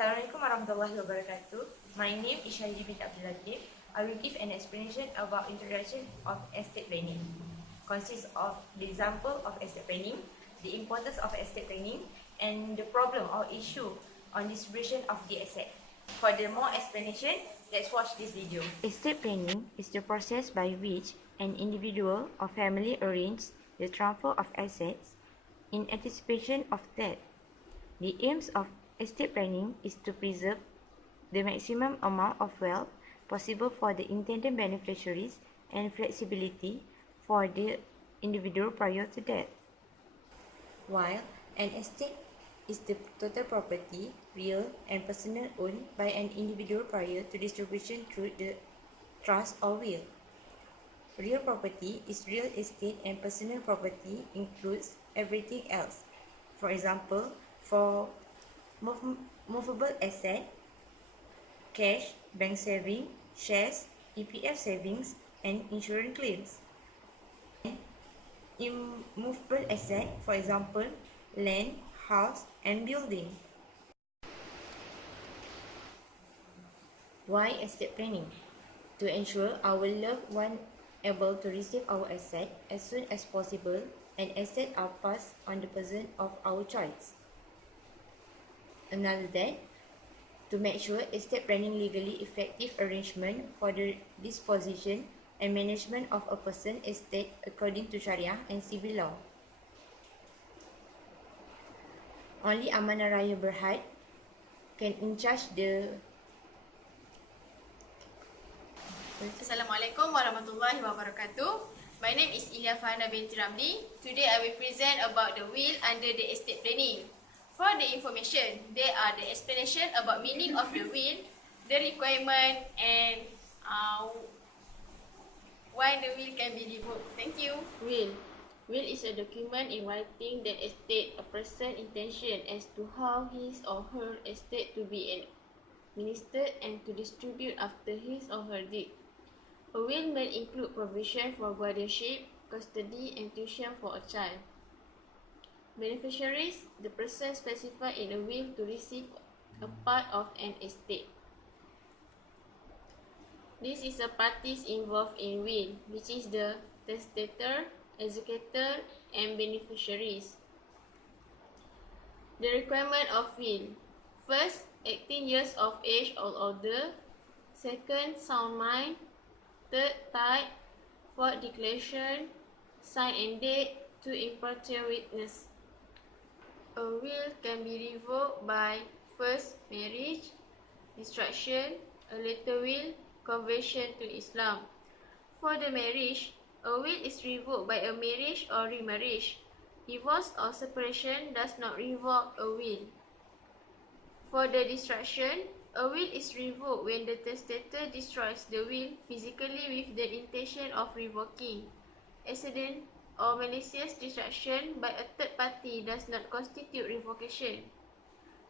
Assalamualaikum warahmatullahi wabarakatuh. My name is Syahidi bin Abdul Latif. I will give an explanation about introduction of estate planning. Consists of the example of estate planning, the importance of estate planning, and the problem or issue on distribution of the asset. For the more explanation, let's watch this video. Estate planning is the process by which an individual or family arranges the transfer of assets in anticipation of death. The aims of estate planning is to preserve the maximum amount of wealth possible for the intended beneficiaries and flexibility for the individual prior to death. While an estate is the total property, real and personal, owned by an individual prior to distribution through the trust or will. Real property is real estate, and personal property includes everything else. For example, for movable asset, cash, bank saving, shares, EPF savings, and insurance claims. Immovable asset, for example, land, house, and building. Why estate planning? To ensure our loved one able to receive our asset as soon as possible, and assets are passed on the person of our choice. Another that, to make sure estate planning legally effective arrangement for the disposition and management of a person estate according to Sharia and civil law. Only Amanah Raya Berhad can in charge the. Assalamualaikum warahmatullahi wabarakatuh. My name is FIN533. Today I will present about the will under the estate planning. For the information, there are the explanation about meaning of the will, the requirement, and why the will can be revoked. Thank you. Will. Will is a document in writing that states a person's intention as to how his or her estate to be administered and to distribute after his or her death. A will may include provision for guardianship, custody, and tuition for a child. Beneficiaries, the person specified in a will to receive a part of an estate. This is the parties involved in will, which is the testator, executor, and beneficiaries. The requirement of will. First, 18 years of age or older. Second, sound mind. Third, type. Fourth, declaration. Sign and date. Two, impartial witness. A will can be revoked by first, marriage, destruction, a later will, conversion to Islam. For the marriage, a will is revoked by a marriage or remarriage. Divorce or separation does not revoke a will. For the destruction, a will is revoked when the testator destroys the will physically with the intention of revoking. Accident or malicious destruction by a third party does not constitute revocation.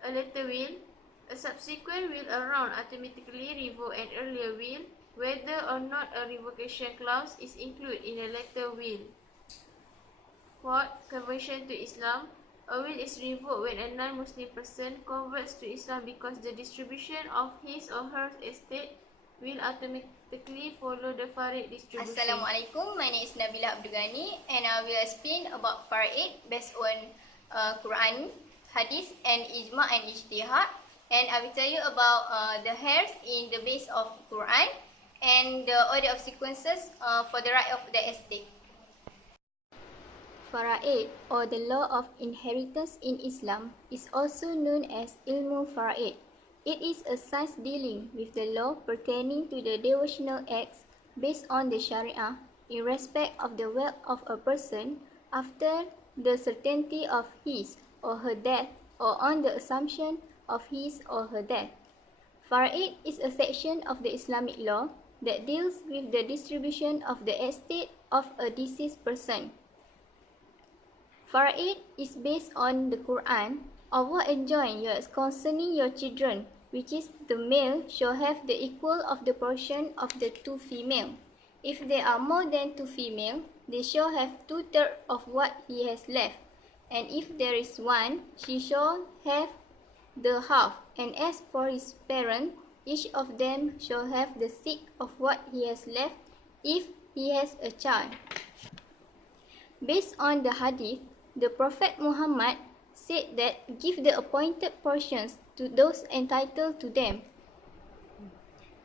A later will. A subsequent will around automatically revoke an earlier will, whether or not a revocation clause is included in a later will. Fourth, conversion to Islam. A will is revoked when a non-Muslim person converts to Islam because the distribution of his or her estate will automatically follow the Farid distribution. Assalamualaikum, my name is Nabila Abdul Ghani, and I will explain about Farid based on Quran, Hadith, and Ijma' and Ijtihad. And I will tell you about the heirs in the base of Quran and the order of sequences for the right of the estate. Fara'id, or the law of inheritance in Islam, is also known as Ilmu Fara'id. It is a science dealing with the law pertaining to the devotional acts based on the Sharia in respect of the wealth of a person after the certainty of his or her death or on the assumption of his or her death. Fara'id is a section of the Islamic law that deals with the distribution of the estate of a deceased person. Fara'id is based on the Quran. Allah enjoins you as concerning your children, which is the male shall have the equal of the portion of the two female. If there are more than two female, they shall have 2/3 of what he has left, and if there is one, she shall have the half, and as for his parent, each of them shall have the sixth of what he has left if he has a child. Based on the hadith, the Prophet Muhammad said that give the appointed portions to those entitled to them.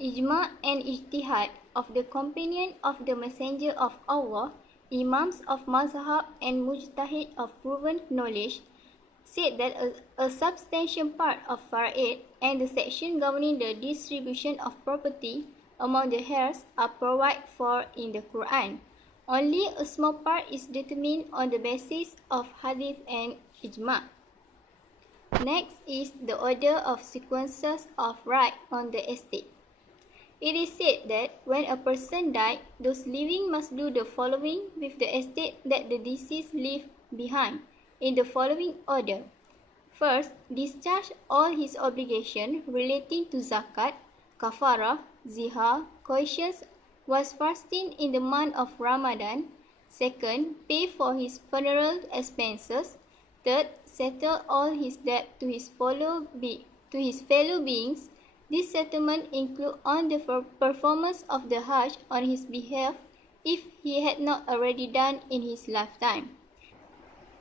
Ijma and ijtihad of the companion of the Messenger of Allah, Imams of Mazhab and Mujtahid of proven knowledge, said that a substantial part of Fara'id and the section governing the distribution of property among the heirs are provided for in the Quran. Only a small part is determined on the basis of hadith and ijma. Next is the order of sequences of right on the estate. It is said that when a person died, those living must do the following with the estate that the deceased left behind, in the following order. First, discharge all his obligations relating to zakat, kafarah, zihar, coercions, was fasting in the month of Ramadan. Second, pay for his funeral expenses. Third, settle all his debt to his fellow beings. This settlement includes on the performance of the Hajj on his behalf if he had not already done in his lifetime.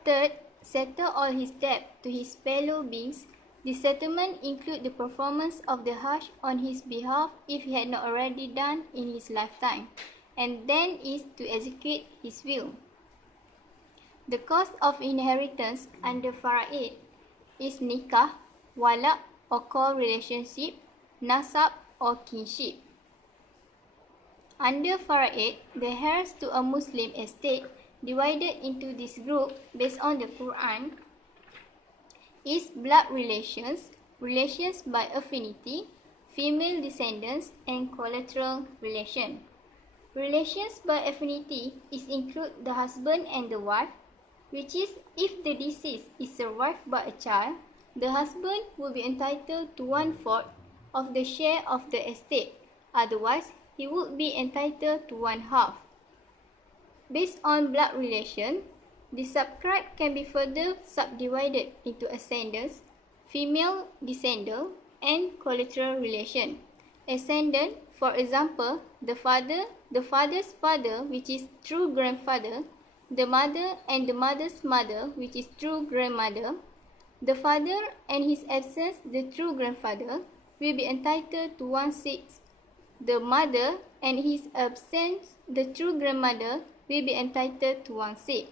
Third, settle all his debt to his fellow beings. This settlement includes the performance of the Hajj on his behalf if he had not already done in his lifetime, and then is to execute his will. The cause of inheritance under Fara'id is nikah, wala or co-relationship, nasab or kinship. Under Fara'id, the heirs to a Muslim estate divided into this group based on the Quran is blood relations, relations by affinity, female descendants, and collateral relation. Relations by affinity is include the husband and the wife, which is if the deceased is survived by a child, the husband will be entitled to 1/4 of the share of the estate, otherwise he would be entitled to 1/2. Based on blood relation, the subscribe can be further subdivided into ascendants, female descendant, and collateral relation. Ascendant, for example, the father's father, which is true grandfather, the mother and the mother's mother, which is true grandmother. The father and his absence, the true grandfather, will be entitled to 1/6. The mother and his absence, the true grandmother, will be entitled to 1/6.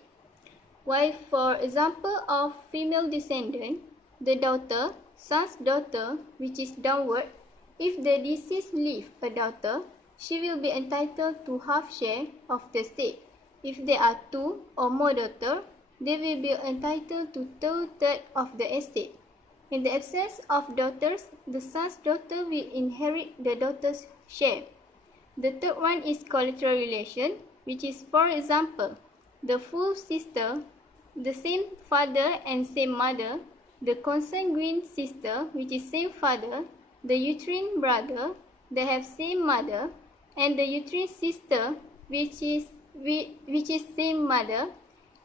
While for example of female descendant, the daughter, son's daughter, which is downward, if the deceased leave a daughter, she will be entitled to half share of the estate. If there are 2 or more daughters, they will be entitled to 2/3 of the estate. In the absence of daughters, the son's daughter will inherit the daughter's share. The third one is collateral relation, which is, for example, the full sister, the same father and same mother, the consanguine sister, which is same father, the uterine brother, they have same mother, and the uterine sister, which is same mother.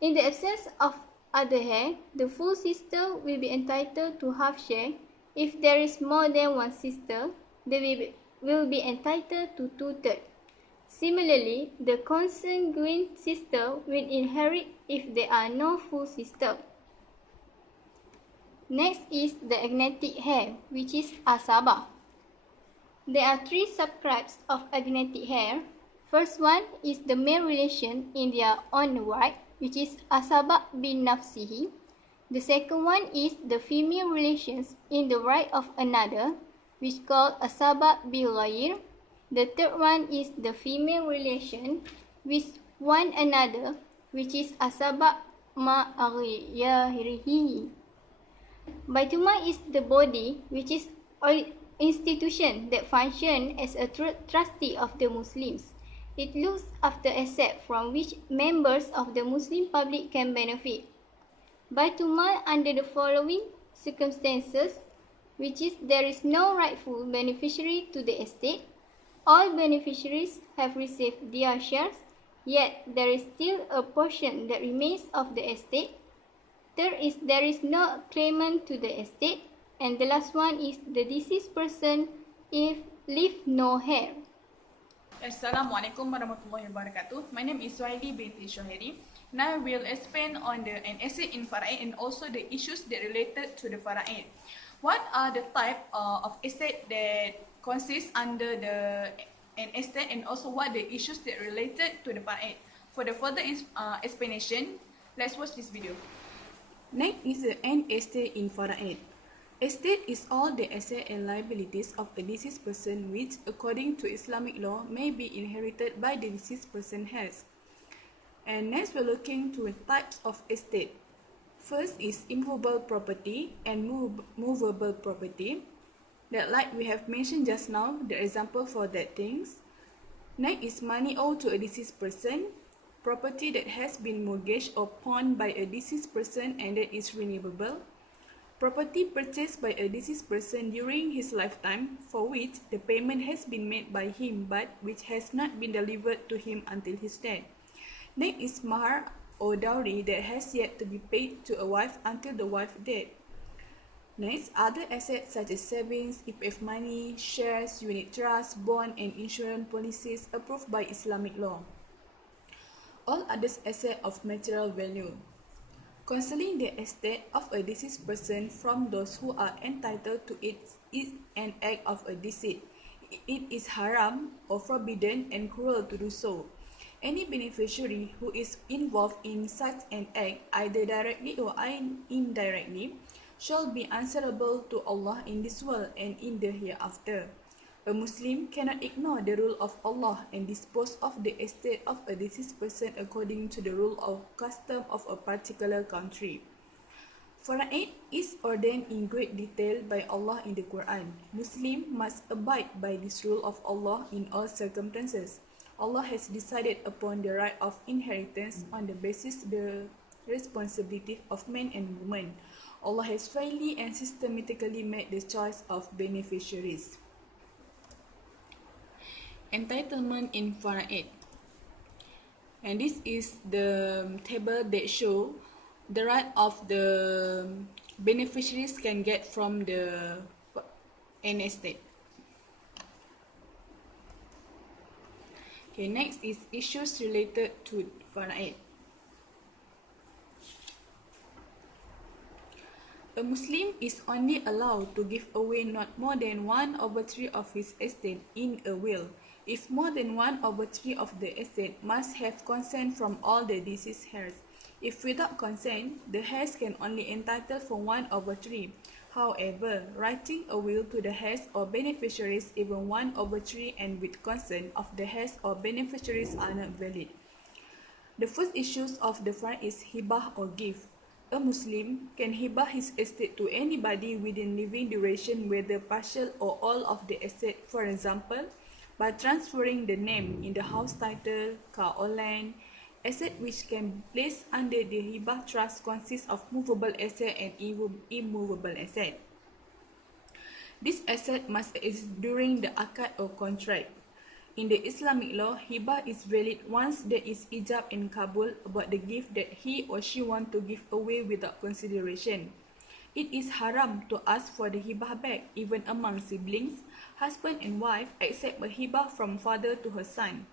In the absence of other heir, the full sister will be entitled to half share. If there is more than one sister, they will be entitled to 2/3. Similarly, the consanguine sister will inherit if there are no full sister. Next is the agnatic heir, which is asabah. There are 3 subtypes of agnatic heir. First one is the male relation in their own right, which is asabah bin nafsihi. The second one is the female relations in the right of another, which called asabah bil ghair. The third one is the female relation with one another, which is asabah ma aghyarihi. Baitulmal is the body, which is an institution that functions as a trustee of the Muslims. It looks after assets from which members of the Muslim public can benefit. Baitulmal under the following circumstances, which is there is no rightful beneficiary to the estate, all beneficiaries have received their shares, yet there is still a portion that remains of the estate. Third is there is no claimant to the estate. And the last one is the deceased person if leave no heir. Assalamualaikum warahmatullahi wabarakatuh. My name is Suhaili binti Shoheri. Now I will explain on an asset in Fara'id and also the issues that related to the Fara'id. What are the type of asset that consist under an estate and also what the issues that related to the Fara'id. For the further explanation, let's watch this video. Next is the an estate in Fara'id. Estate is all the assets and liabilities of a deceased person which, according to Islamic law, may be inherited by the deceased person has. And next we're looking to types of estate. First is immovable property and movable property. That like we have mentioned just now, the example for that things. Next is money owed to a deceased person, property that has been mortgaged or pawned by a deceased person and that is renewable. Property purchased by a deceased person during his lifetime for which the payment has been made by him but which has not been delivered to him until his death. Next is mahar or dowry that has yet to be paid to a wife until the wife dead. Next, other assets such as savings, EPF money, shares, unit trust, bond and insurance policies approved by Islamic law. All others assets of material value. Concerning the estate of a deceased person from those who are entitled to it is an act of a deceit. It is haram or forbidden and cruel to do so. Any beneficiary who is involved in such an act, either directly or indirectly, shall be answerable to Allah in this world and in the hereafter. A Muslim cannot ignore the rule of Allah and dispose of the estate of a deceased person according to the rule of custom of a particular country. Fara'id is ordained in great detail by Allah in the Quran. Muslim must abide by this rule of Allah in all circumstances. Allah has decided upon the right of inheritance on the basis of the responsibility of men and women. Allah has fairly and systematically made the choice of beneficiaries. Entitlement in Fara'id. And this is the table that show the right of the beneficiaries can get from an estate. Okay, next is issues related to Fara'id. A Muslim is only allowed to give away not more than 1/3 of his estate in a will. If more than 1/3 of the estate must have consent from all the deceased heirs. If without consent, the heirs can only entitle for 1/3. However, writing a will to the heirs or beneficiaries even 1/3 and with consent of the heirs or beneficiaries are not valid. The first issues of the fara'id is hibah or gift. A Muslim can hibah his estate to anybody within living duration, whether partial or all of the estate. For example, by transferring the name in the house title, car or land. Asset which can be placed under the hibah trust consists of movable asset and immovable asset. This asset must exist during the akad or contract. In the Islamic law, hibah is valid once there is ijab and kabul about the gift that he or she want to give away without consideration. It is haram to ask for the hibah back, even among siblings, husband and wife, except a hibah from father to her son.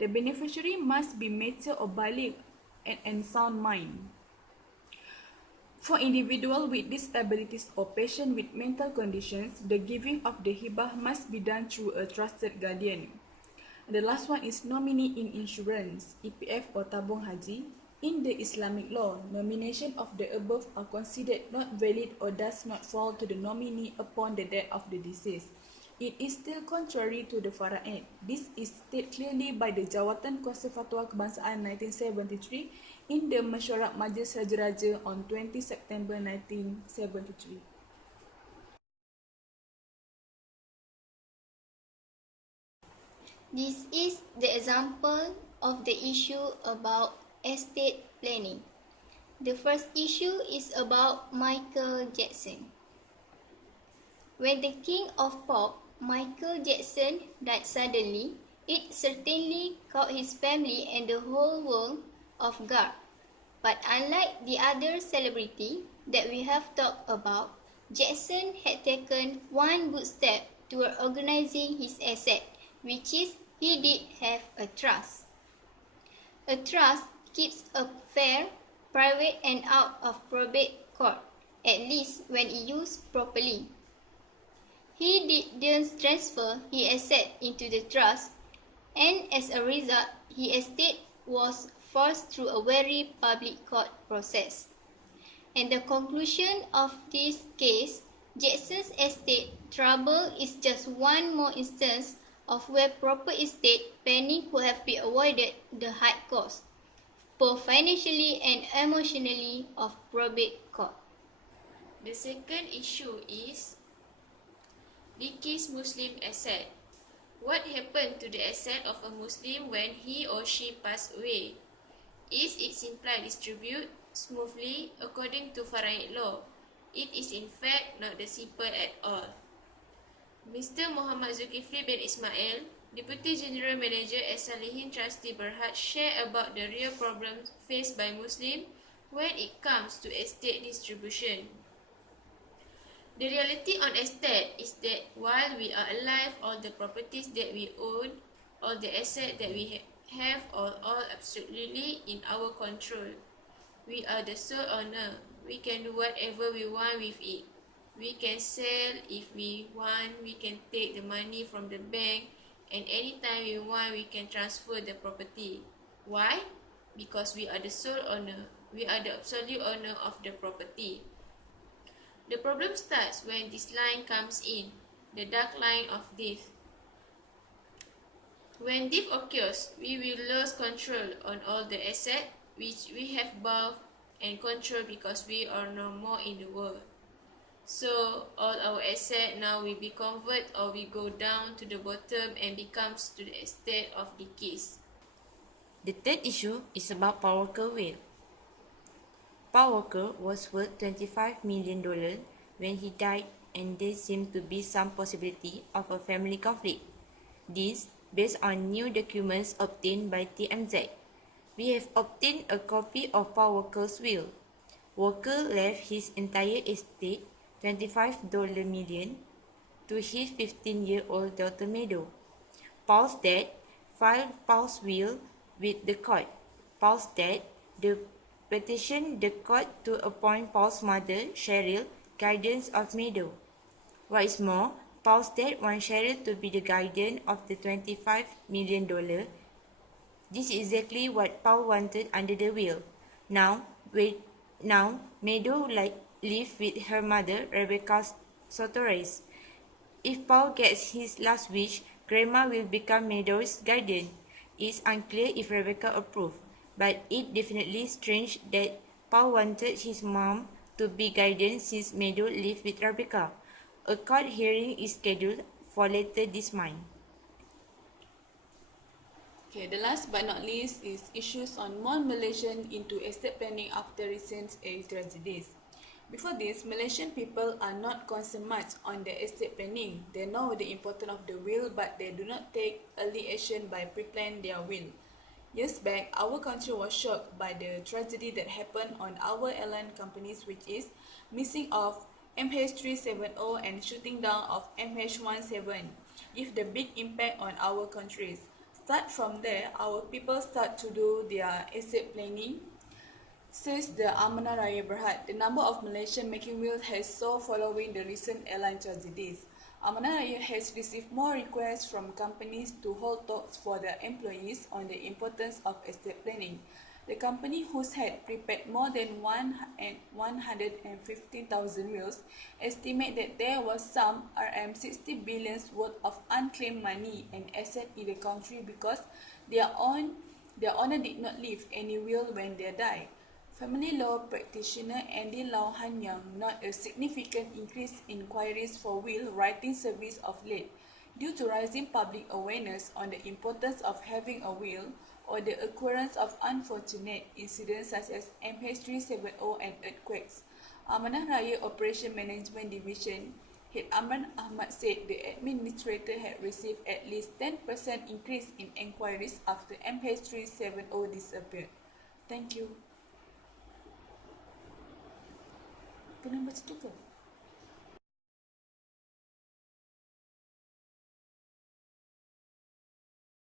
The beneficiary must be mature or baligh and sound mind. For individuals with disabilities or patients with mental conditions, the giving of the hibah must be done through a trusted guardian. The last one is nominee in insurance, EPF or tabung haji. In the Islamic law, nomination of the above are considered not valid or does not fall to the nominee upon the death of the deceased. It is still contrary to the fara'id. This is stated clearly by the Jawatan Kuasa Fatwa Kebangsaan 1973 in the Mesyuarat Majlis Raja-Raja on 20 September 1973. This is the example of the issue about estate planning. The first issue is about Michael Jackson. When the king of pop, Michael Jackson, died suddenly, it certainly caught his family and the whole world off guard. But unlike the other celebrity that we have talked about, Jackson had taken one good step toward organizing his asset, which is he did have a trust. A trust keeps a fair, private and out of probate court, at least when used properly. He didn't transfer his asset into the trust, and as a result, his estate was forced through a very public court process. And the conclusion of this case, Jackson's estate trouble is just one more instance of where proper estate planning could have been avoided the high cost, both financially and emotionally, of probate court. The second issue is deceased Muslim asset. What happened to the asset of a Muslim when he or she passed away? Is it simply distributed smoothly according to Faraid law? It is in fact not that simple at all. Mr. Muhammad Zulkifli bin Ismail, Deputy General Manager at Salihin Trustee Berhad, shared about the real problems faced by Muslims when it comes to estate distribution. The reality on estate is that while we are alive, all the properties that we own, all the assets that we have are all absolutely in our control. We are the sole owner. We can do whatever we want with it. We can sell if we want, we can take the money from the bank, and anytime we want, we can transfer the property. Why? Because we are the sole owner. We are the absolute owner of the property. The problem starts when this line comes in, the dark line of death. When death occurs, we will lose control on all the assets which we have both and control because we are no more in the world. So all our assets now will be converted or we go down to the bottom and becomes to the state of decay. The third issue is about Paul Walker will. Paul Walker was worth $25 million when he died, and there seemed to be some possibility of a family conflict. This based on new documents obtained by TMZ. We have obtained a copy of Paul Walker's will. Walker left his entire estate, $25 million, to his 15-year-old daughter Meadow. Paul's dad filed Paul's will with the court. Paul's dad petitioned the court to appoint Paul's mother, Cheryl, guardian of Meadow. What is more, Paul's dad wants Cheryl to be the guardian of the $25 million. This is exactly what Paul wanted under the will. Now Meadow lives with her mother, Rebecca Sotoris. If Paul gets his last wish, Grandma will become Meadow's guardian. It's unclear if Rebecca approved, but it's definitely strange that Paul wanted his mom to be guardian since Meadow lived with Rebecca. A court hearing is scheduled for later this month. Okay, the last but not least is issues on more Malaysian into estate planning after recent air tragedies. Before this, Malaysian people are not concerned much on their estate planning. They know the importance of the will, but they do not take early action by pre-planning their will. Years back, our country was shocked by the tragedy that happened on our airline companies, which is missing of MH370 and shooting down of MH17, with the big impact on our countries. Start from there, our people start to do their estate planning. Says the Amanah Raya Berhad, the number of Malaysians making wills has soared following the recent airline tragedies. Amanah Raya has received more requests from companies to hold talks for their employees on the importance of estate planning. The company, whose had prepared more than 150,000 wills, estimate that there was some RM60 billion worth of unclaimed money and assets in the country because their owner did not leave any will when they died. Family law practitioner Andy Lau Han Yang noted a significant increase in inquiries for will writing service of late due to rising public awareness on the importance of having a will or the occurrence of unfortunate incidents such as MH370 and earthquakes. Amanah Raya Operation Management Division Head Amran Ahmad said the administrator had received at least 10% increase in inquiries after MH370 disappeared. Thank you. Kena baca tu ke?